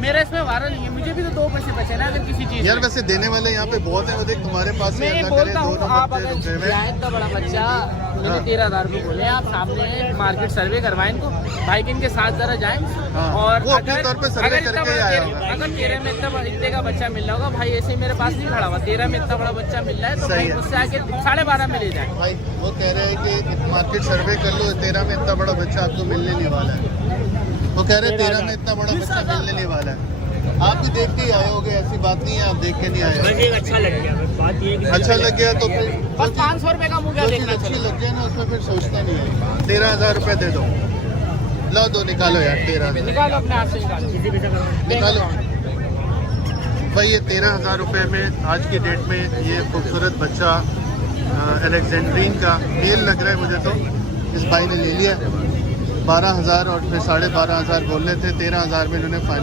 मेरा इसमें वारा नहीं है, मुझे भी तो 2 पैसे बचे ना अगर किसी चीज यार वैसे देने वाले यहाँ पे बहुत है, वो देख तुम्हारे पास से मैं अल्लाह करे बोलता हूँ दोनों आप बच्चे रुके अगर हुए। जायद का बड़ा बच्चा मैंने हाँ। 13,000 रुपये बोले, आप सामने मार्केट सर्वे करवाएं इनको, भाई के इनके साथ जरा जाएं हाँ, और वो अपने तौर पे सर्वे इतना करके बड़ा आया होगा। अगर 13 में इतने का बच्चा मिल रहा होगा, भाई ऐसे ही मेरे पास नहीं खड़ा हुआ, 13 में इतना बड़ा बच्चा मिल रहा है तो सही भाई है। मुझसे आके 12.5 में ले जाए। भाई वो कह रहे हैं कि मार्केट सर्वे कर लो, 13 में इतना बड़ा बच्चा आपको मिलने नहीं वाला है। वो कह रहे हैं 13 में इतना बड़ा बच्चा मिलने नहीं वाला है। आप भी देख के ही आए होगे, ऐसी बात नहीं है आप देख के नहीं आए हो। अच्छा लग गया, बात ये अच्छा लग गया तो फिर बस 500 रुपये का मुझे जो चीज़ देखना अच्छी चाहिए। लग गया ना उसमें फिर सोचना नहीं है। 13,000 रुपये दे दो, लो दो निकालो यार 13,000 निकालो अपने हाथ से निकालो। निकालो भाई। ये 13,000 रुपये में आज की डेट में ये खूबसूरत बच्चा अलेक्जेंड्रीन का मेल लग रहा है मुझे तो। इस भाई ने ले लिया 12,000 और फिर 12,500 बोल रहे थे, 13,000 में इन्होंने फाइनल